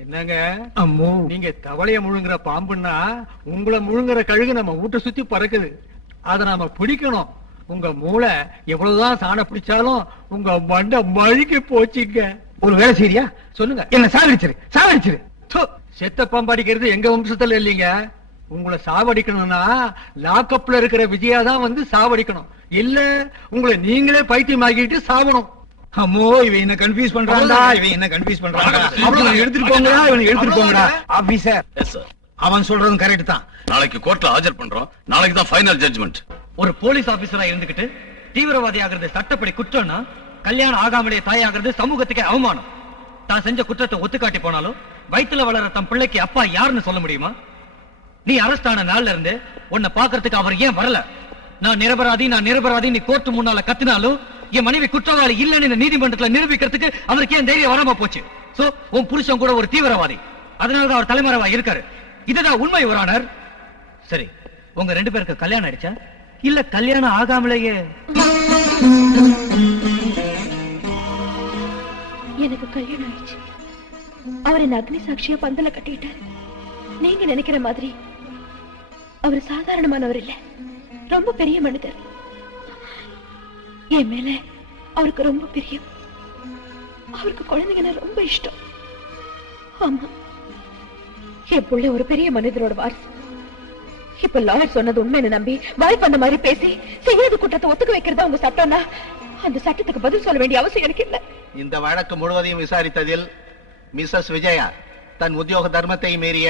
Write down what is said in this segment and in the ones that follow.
என்னங்க அம்மோ, நீங்க தவளைய முழுங்குற பாம்புன்னா உங்களை முழுங்குற கழுகு நம்ம வீட்டை சுத்தி பறக்குது. அத நாம பிடிக்கணும். உங்க மூளை எவ்வளவுதான் சாண பிடிச்சாலும் உங்க மண்டை மழுகி போச்சுங்க. ஒரு வேலை செய்யா சொல்லுங்க. என்ன சாவடிச்சிரு. செத்த பாம்படிக்கிறது எங்க வம்சத்துல இல்லீங்க. உங்களை சாவடிக்கணும்னா லாக்கப்ல இருக்கிற விஜயா தான் வந்து சாவடிக்கணும். இல்ல உங்களை நீங்களே பைத்தியமாக்கிட்டு சாவணும். அம்மோ, இவன் என்ன கன்ஃபியூஸ் பண்றான்டா. எடுத்துட்டு போங்கடா. ஆபீசர், அவன் சொல்றதும் கரெக்ட் தான். நாளைக்கு கோர்ட்ல ஆஜர் பண்றோம். நாளைக்கு தான் ஃபைனல் ஜட்ஜ்மெண்ட். ஒரு போலீஸ் ஆபீசரா இருந்துகிட்டு தீவிரவாதி ஆகிறது சட்டப்படி குற்றம்னா, கல்யாணம் ஆகாமலே தாயாகிறது சமூகத்துக்கே அவமானம். தான் செஞ்ச குற்றத்தை ஒத்துக்காட்டி போனாலும் வயித்துல வளர தம் பிள்ளைக்கு அப்பா யாருன்னு சொல்ல முடியுமா? நீ அரெஸ்ட் ஆன நாள்ல இருந்து உன்னை பாக்குறதுக்கு அவர் ஏன் வரல? நான் நிரபராதி நீ கோர்ட்டு முன்னால கத்தினாலும் என் மனைவி குற்றவாளி இல்லன்னு இந்த நீதிமன்றத்துல நிரூபிக்கிறதுக்கு அவருக்கு ஏன் தைரியம் வராம போச்சு? சோ உன் புருஷன் கூட ஒரு தீவிரவாதி, அதனாலதான் அவர் தலைமறைவா இருக்காரு. இதுதான் உண்மை, யுவர் ஆனர். சரி, உங்க 2 பேருக்கு கல்யாணம் ஆயிடுச்சா இல்ல கல்யாணம் ஆகாமலேயே? எனக்கு கல்யாணம் ஆயிடுச்சு. அவர் என்ன அக்னி சாட்சியா பந்தல கட்டிட்டார். நீங்க நினைக்கிற மாதிரி அவர் சாதாரணமானவர் இல்ல, ரொம்ப பெரிய மனிதர். என் மேல அவருக்கு ரொம்ப பிரியம். அவருக்கு குழந்தைங்கன்னா ரொம்ப இஷ்டம். ஆமா, என் புள்ள ஒரு பெரிய மனிதரோட வாரிசு. இப்ப லாயர் சொன்னது உண்மைன்னு நம்பி வாய்ப்பு அந்த மாதிரி பேசி செய்யாத குற்றத்தை ஒத்துக்க வைக்கிறதா உங்க சட்டம்னா, அந்த சட்டத்துக்கு பதில் சொல்ல வேண்டிய அவசியம் எனக்கு இல்ல. இந்த வழக்கு முழுவதையும் விசாரித்ததில் மிஸ்ஸஸ் விஜயா தன் உத்தியோக தர்மத்தை மீறிய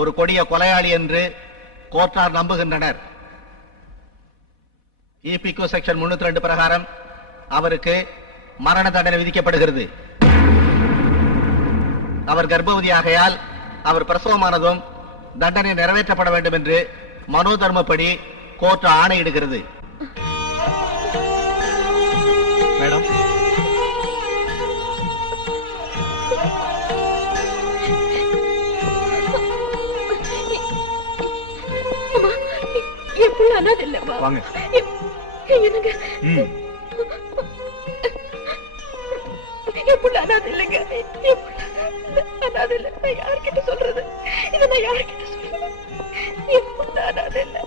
ஒரு கொடிய கொலையாளி என்று கோர்ட்டார் நம்புகின்றனர். இபிகோ செக்ஷன் 302 பிரகாரம் அவருக்கு மரண தண்டனை விதிக்கப்படுகிறது. அவர் கர்ப்பவதியாகையால் அவர் பிரசவமானதும் தண்டனை நிறைவேற்றப்பட வேண்டும் என்று மனோதர்மப்படி கோர்ட் ஆணையிடுகிறது. மேடம், என் புள்ள அனாதை இல்லப்பா. வாங்க. என்னங்க, என் புள்ள அனாதை இல்லைங்க. என் புள்ள அனாதை இல்லை. நான் யார்கிட்ட சொல்றது? இதை நான் யார்கிட்ட சொல்றது? என் புள்ள அனாதை இல்லை.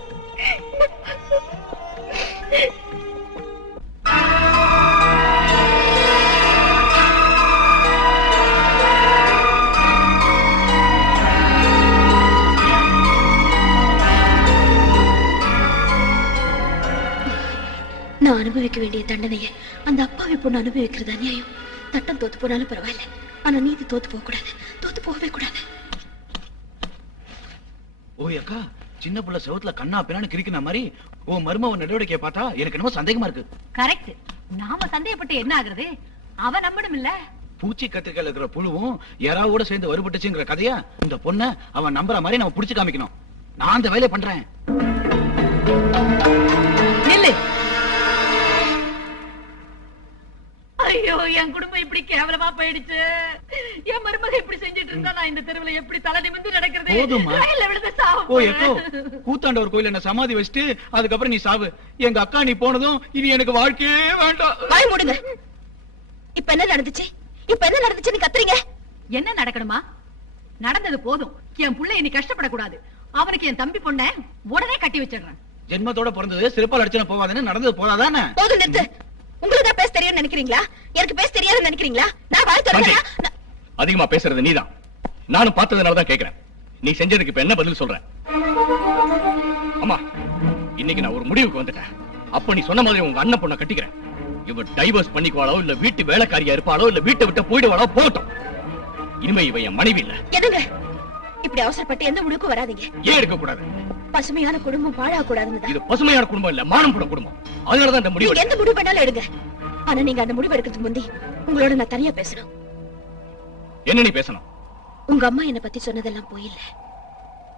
நான் அனுபவிக்க வேண்டிய தண்டனையை அந்த அப்பாவை பொண்ணு அனுபவிக்கிறது அநியாயம். சட்டம் தோத்து போனாலும் பரவாயில்ல, ஆனா நீதி தோத்து போக கூடாது. தோத்து போகவே கூடாது. ஓய் அக்கா, சின்ன புள்ள செவத்துல கண்ணா பின்னான்னு கிரிக்கின மாதிரி உன் மருமவன் நடவடிக்கையை பார்த்தா எனக்கு என்னமோ சந்தேகமா இருக்கு. கரெக்ட். நாம சந்தேகப்பட்டு என்ன ஆகுறது? அவன் நம்பணும் இல்ல. பூச்சி கத்திரிக்கால இருக்கிற புழுவும் யாராவோட சேர்ந்து வருபட்டுச்சுங்கிற கதையா இந்த பொண்ண அவன் நம்புற மாதிரி நம்ம புடிச்சு காமிக்கணும். நான் அந்த வேலையை பண்றேன். நில்லு. ஐயோ, என் குடும்பம் இப்படி கேவலமா போயிடுச்சு. என் மருமக இப்படி செஞ்சுட்டு இருந்தா நான் இந்த தெருவுல எப்படி தலை நிமிர்ந்து நடக்கிறது? போதுமா? ரயில்ல விழுந்து சாவு. ஓ எக்கோ, கூத்தாண்டவர் கோயில என்ன சமாதி வச்சுட்டு அதுக்கப்புறம் நீ சாவு. எங்க அக்கா நீ போனதும் இது எனக்கு வாழ்க்கையே வேண்டாம். வாய் மூடுங்க. இப்ப என்ன நடந்துச்சு? நீ கத்துறீங்க. என்ன நடக்கணுமா? நடந்தது போதும். என் புள்ள இனி கஷ்டப்படக்கூடாது. அவனுக்கு என் தம்பி பொண்ண உடனே கட்டி வச்சிடுறேன். ஜென்மத்தோட பிறந்தது சிறப்பால் அடிச்சன போவாதுன்னு நடந்தது போதாதானே? போதும், நிறுத்து. உங்களுக்கு தான் பேச தெரியும்னு நினைக்கிறீங்களா? எனக்கு பேச தெரியாதுன்னு நினைக்கிறீங்களா? நான் வாய் திறந்தா அதிகமா பேசுறது நீதான். நானும் பார்த்ததுனாலதான் கேக்குறேன். நீ செஞ்சதுக்கு இப்ப என்ன பதில் சொல்ற? அம்மா, இன்னைக்கு நான் ஒரு முடிவுக்கு வந்துட்டேன். அப்ப நீ சொன்ன மாதிரி உங்க அண்ணன் பொண்ணை கட்டிக்கிறேன். இவ டைவர்ஸ் பண்ணிக்குவாளோ இல்ல வீட்டு வேலைக்காரியா இருப்பாளோ இல்ல வீட்டை விட்டு போயிடுவாளோ போகட்டும். இனிமே இவ என் மனைவி இல்ல. எதுங்க இப்படி அவசரப்பட்டு எந்த முடிவுக்கும் வராதீங்க. ஏன் எடுக்க கூடாது? பசுமையான குடும்பம் பாழா கூடாதுன்னு. இது பசுமையான குடும்பம் இல்ல, மானம் போட குடும்பம். அதனாலதான் இந்த முடிவு. எந்த முடிவு வேணாலும் எடுங்க. ஆனா நீங்க அந்த முடிவு எடுக்கிறதுக்கு முந்தி உங்களோட நான் தனியா பேசணும். என்ன நீ பேசணும்? உங்க அம்மா என்ன பத்தி சொன்னதெல்லாம் போயில்ல,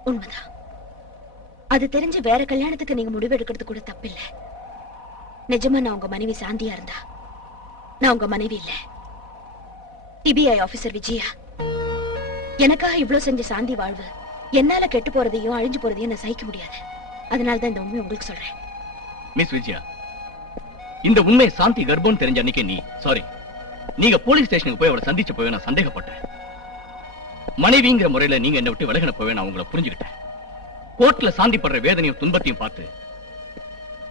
உண்மைதான். அது தெரிஞ்சு வேற கல்யாணத்துக்கு நீங்க முடிவு எடுக்கிறது கூட தப்பில்லை. நிஜமா நான் உங்க மனைவி சாந்தியா இருந்தா நான் உங்க மனைவி இல்ல, டிபிஐ ஆபீசர் விஜயா. எனக்காக இவ்வளவு செஞ்ச சாந்தி வாழ்வு என்னால கெட்டு போறதையும் அழிஞ்சு போறதையும் நான் சகிக்க முடியாது. அதனாலதான் இந்த உண்மை உங்களுக்கு சொல்றேன். மிஸ் விஜயா, இந்த உண்மை சாந்தி கர்ப்பம் தெரிஞ்ச அன்னைக்கு நீங்க போலீஸ் ஸ்டேஷனுக்கு போய் அவளை சந்திச்ச போய் நான் சந்தேகப்பட்டேன். மனைவிங்கிற முறையில நீங்க என்ன விட்டு விலகின போவே நான் உங்களை புரிஞ்சுக்கிட்டேன். கோர்ட்ல சாந்தி படுற வேதனையும் துன்பத்தையும் பார்த்து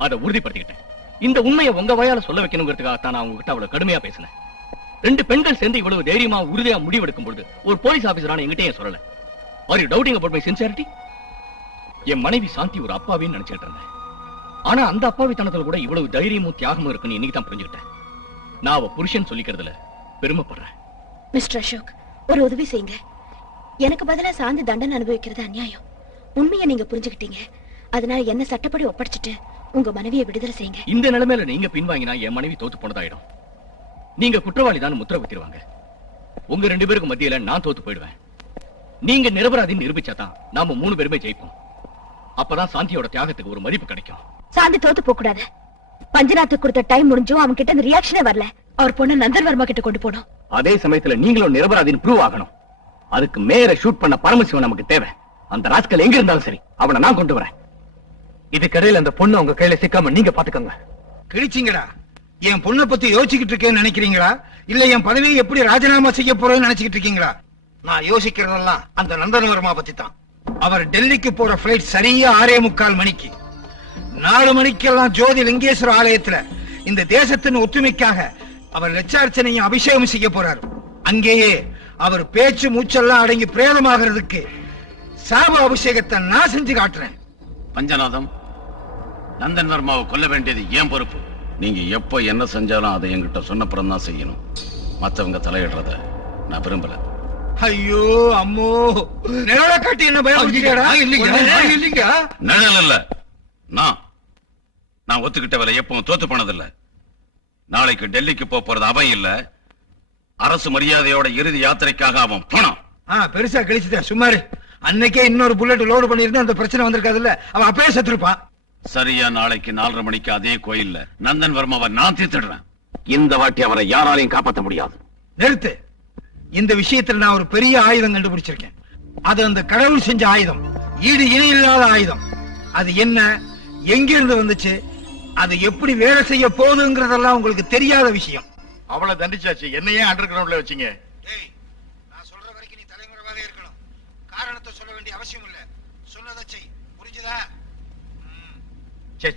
அதை உறுதிப்படுத்திக்கிட்டேன். இந்த உண்மையை உங்க வாயால சொல்ல வைக்கணுங்கிறதுக்காகத்தான் நான் உங்ககிட்ட அவ்வளவு கடுமையா பேசினேன். 2 பெண்கள் சேர்ந்து இவ்வளவு தைரியமா உறுதியா முடிவெடுக்கும் பொழுது ஒரு போலீஸ் ஆபீசரான என்கிட்ட ஏன் சொல்லல? Are you doubting about my sincerity? என் மனைவி சாந்தி ஒரு அப்பாவின்னு நினைச்சிட்டு இருந்தேன். ஆனா அந்த அப்பாவித்தனத்துல கூட இவ்வளவு தைரியமும் தியாகமும் இருக்குன்னு இன்னைக்கு தான் புரிஞ்சுக்கிட்டேன். நான் அவ புருஷன் சொல்லிக்கிறதுல பெருமைப்படுறேன். மிஸ்டர் அசோக், ஒரு உதவி செய்யுங்க. எனக்கு பதிலா சாந்தி தண்டனை அனுபவிக்கிறது அநியாயம். உண்மையை நீங்க புரிஞ்சுக்கிட்டீங்க. அதனால என்ன சட்டப்படி ஒப்படைச்சிட்டு உங்க மனைவியை விடுதலை செய்யுங்க. இந்த நிலைமையில நீங்க பின்வாங்கினா என் மனைவி தோத்து போனதாயிடும். நீங்க குற்றவாளி தான் முத்திர குத்திடுவாங்க. உங்க 2 பேருக்கு மத்தியில நான் தோத்து போயிடுவேன். நீங்க நிரபராதின்னு நிரூபிச்சாதான் நாம 3 பேருமே ஜெயிப்போம். அப்பதான் சாந்தியோட தியாகத்துக்கு ஒரு மதிப்பு கிடைக்கும். சாந்தி தோத்து போக கூடாது. பஞ்சநாத்துக்கு கொடுத்த டைம் முடிஞ்சும் அவன் கிட்ட ரியாக்ஷனே வரல. அவர் பொண்ணு நந்தன் வர்மா கிட்ட கொண்டு போனோம். அதே சமயத்துல நீங்களும் நிரபராதின்னு ப்ரூவ் ஆகணும். அதுக்கு மேல ஷூட் பண்ண பரமசிவன் நமக்கு தேவை. அந்த ராஸ்கல் எங்க இருந்தாலும் சரி, அவனை நான் கொண்டு வரேன். இதுக்கடையில அந்த பொண்ணு உங்க கையில சிக்காம நீங்க பாத்துக்கோங்க. கிழிச்சிங்கடா. என் பொண்ணை பத்தி யோசிச்சுக்கிட்டு இருக்கேன்னு நினைக்கிறீங்களா? இல்ல என் பதவியை எப்படி ராஜினாமா செய்ய போறேன்னு நினைச்சுக்கிட்டு இருக்கீங்களா? நான் யோசிக்கிறதெல்லாம் அந்த நந்தன் வர்மா பத்தி தான். அவர் டெல்லிக்கு போற பிளைட் சரியா 6:45 மணிக்கு. 4 மணிக்கெல்லாம் ஜோதி லிங்கேஸ்வர ஆலயத்துல இந்த தேசத்தின் ஒற்றுமைக்காக அவர் லட்சார்ச்சனையும் அபிஷேகம் செய்ய போறார். அங்கேயே அவர் பேச்சு மூச்செல்லாம் அடங்கி பிரேதமாகிறதுக்கு சாப அபிஷேகத்தை நான் செஞ்சு காட்டுறேன். பஞ்சநாதம், நந்தன் வர்மாவை கொல்ல வேண்டியது ஏன் பொறுப்பு. நீங்க எப்ப என்ன செஞ்சாலும் அதை என்கிட்ட சொன்னப்புறம் தான் செய்யணும். மத்தவங்க தலையிடுறத நான் விரும்பல. ஐயோ அம்மோ, நிழல காட்டி என்ன பயமுறுத்திட்டேடா? இல்லைங்க. நிழல் இல்ல, நான் ஒத்துக்கிட்ட வேலை எப்பவும் தோத்து போனதில்ல. நாளைக்கு டெல்லிக்கு போறது அவன் இல்ல, அரசு மரியாதையோட இறுதி யாத்திரைக்காக அவன் போனான். பெருசா கழிச்சுட்ட சும்மாரு. அன்னைக்கே இன்னொரு புல்லட் லோடு பண்ணிருந்தா அந்த பிரச்சனை வந்திருக்காதுல்ல. அவன் அப்பயே செத்துருப்பான். சரியா நாளைக்கு 4:30 மணிக்கு அதே கோயில்ல நந்தன் வர்மாவை நான் தீர்த்திடுறேன். இந்த வாட்டி அவரை யாராலையும் காப்பாற்ற முடியாது. நிறுத்து. இந்த விஷயத்துல நான் ஒரு பெரிய ஆயுதம் கண்டுபிடிச்சிருக்கேன். அது அந்த கடவுள் செஞ்ச ஆயுதம். ஈடு இணை இல்லாத ஆயுதம். அது என்ன, எங்கிருந்து வந்துச்சு, அது எப்படி வேலை செய்ய போகுதுங்கிறதெல்லாம் உங்களுக்கு தெரியாத விஷயம். அவளை தண்டிச்சாச்சு, என்னையே அண்டர் கிரவுண்ட்ல வச்சீங்க. நான் சொல்ற வரைக்கும் நீ தலைமுறைவாக இருக்கணும். காரணத்தை சொல்ல வேண்டிய அவசியம் இல்ல. சொன்னதை செய். புரிஞ்சுதா? சே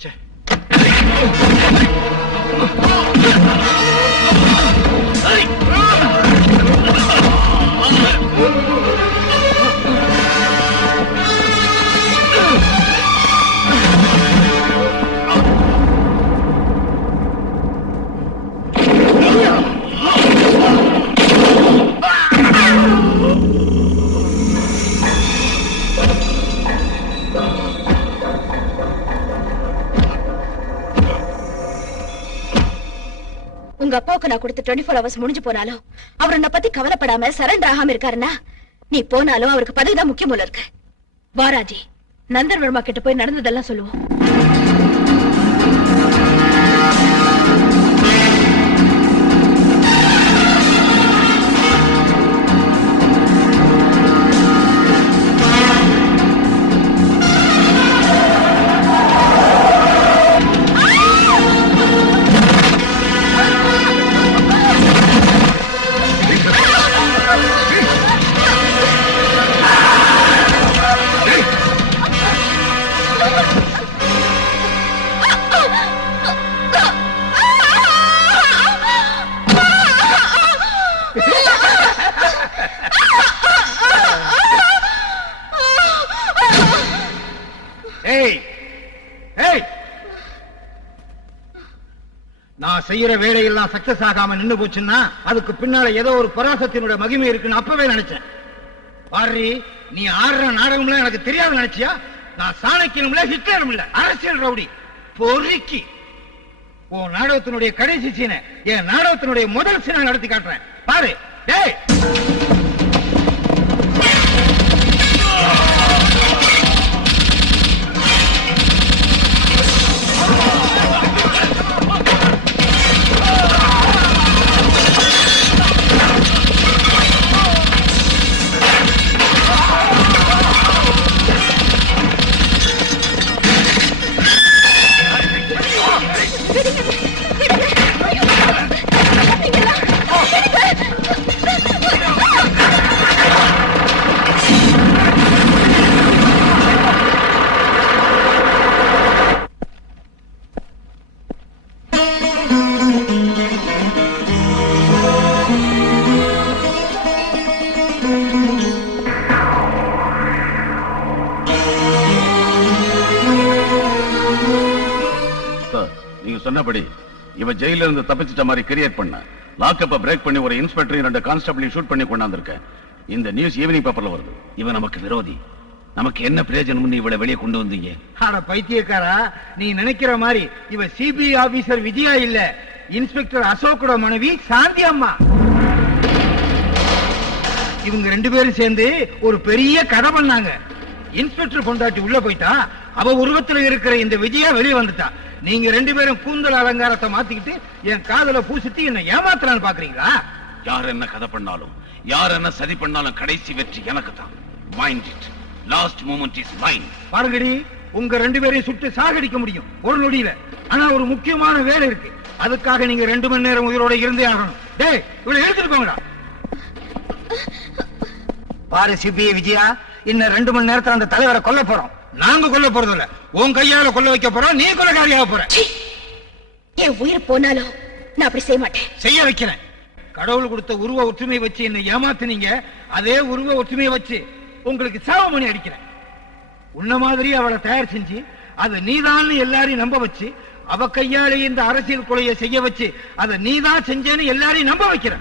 உங்க அப்பாவுக்கு நான் கொடுத்த 24 hours முடிஞ்சு போனாலும் அவர் என்ன பத்தி கவலைப்படாம சரண்டர் ஆகாம இருக்காருன்னா, நீ போனாலும் அவருக்கு பதவிதான் முக்கியம் போல இருக்கு. வாராஜி, நந்தன் வர்மா கிட்ட போய் நடந்ததெல்லாம் சொல்லுவோம். நான் செய்யற வேலையெல்லாம் சக்சஸ் ஆகாம நின்னு போச்சுன்னா அதுக்கு பின்னால ஏதோ ஒரு பராசத்தினுடைய மகிமை இருக்குன்னு அப்பவே நினைச்சேன். பாரு, நீ ஆடுற நாடகம்லாம் எனக்கு தெரியாது நினைச்சியா? நான் சாணக்கியனும் இல்ல, ஹிட்லரும் இல்ல, அரசியல் ரவுடி பொறுக்கி. உன் நாடகத்தினுடைய கடைசி சீனை என் நாடகத்தினுடைய முதல் சீனை நடத்தி காட்டுறேன். பாரு. டேய், சொன்னபடி இவ ஜெயில இருந்து தப்பிச்சிட்ட மாதிரி கிரியேட் பண்ண லாக்கப்ப பிரேக் பண்ணி ஒரு இன்ஸ்பெக்டரையும் 2 கான்ஸ்டபிளையும் ஷூட் பண்ணி கொண்டாந்துருக்கேன். இந்த நியூஸ் ஈவினிங் பேப்பர்ல வருது. இவன் நமக்கு விரோதி. நமக்கு என்ன பிரயோஜனம் இவளை வெளியே கொண்டு வந்தீங்க? அட பைத்தியக்காரா, நீ நினைக்கிற மாதிரி இவ சிபிஐ ஆபீசர் விஜயா இல்ல, இன்ஸ்பெக்டர் அசோக்கோட மனைவி சாந்தி அம்மா. இவங்க 2 பேரும் சேர்ந்து ஒரு பெரிய கதை பண்ணாங்க. இன்ஸ்பெக்டர் பொண்டாட்டி உள்ள போயிட்டா, அவ உருவத்துல இருக்கிற இந்த விஜயா வெளியே வந்துட்டா. நீங்க 2 பேரும் கூந்தல் அலங்காரத்தை மாத்திக்கிட்டு என் காதல பூசிட்டு என்ன ஏமாத்தலான்னு பாக்குறீங்களா? யார் என்ன கதை பண்ணாலும், யார் என்ன சதி பண்ணாலும் கடைசி வெற்றி எனக்கு தான். Mind it. Last moment is mine. பாருங்கடி, உங்க 2 பேரையும் சுட்டு சாகடிக்க முடியும் ஒரு நொடியில. ஆனா ஒரு முக்கியமான வேலை இருக்கு. அதுக்காக நீங்க 2 மணி நேரம் உயிரோட இருந்தே ஆகணும். டேய், இவளை எடுத்துட்டு போங்கடா. பாரு சிபிஐ விஜயா, இன்னும் 2 மணி நேரத்துல அந்த தலைவரை கொல்ல போறோம். நாங்க கொல்ல போறது இல்ல, உன் கையால கொல்ல வைக்க போறோம். நீ கொலைகாரியாக போற. என் உயிர் போனாலும் நான் அப்படி செய்ய மாட்டேன். செய்ய வைக்கிறேன். கடவுள் கொடுத்த உருவ ஒற்றுமை வச்சு என்ன ஏமாத்துனீங்க. அதே உருவ ஒற்றுமையை வச்சு உங்களுக்கு சாவமணி அடிக்கிறேன். உன்ன மாதிரி அவளை தயார் செஞ்சு அதை நீதான் எல்லாரையும் நம்ப வச்சு, அவ கையாலே இந்த அரசியல் கொலையை செய்ய வச்சு அதை நீதான் செஞ்சேன்னு எல்லாரையும் நம்ப வைக்கிறேன்.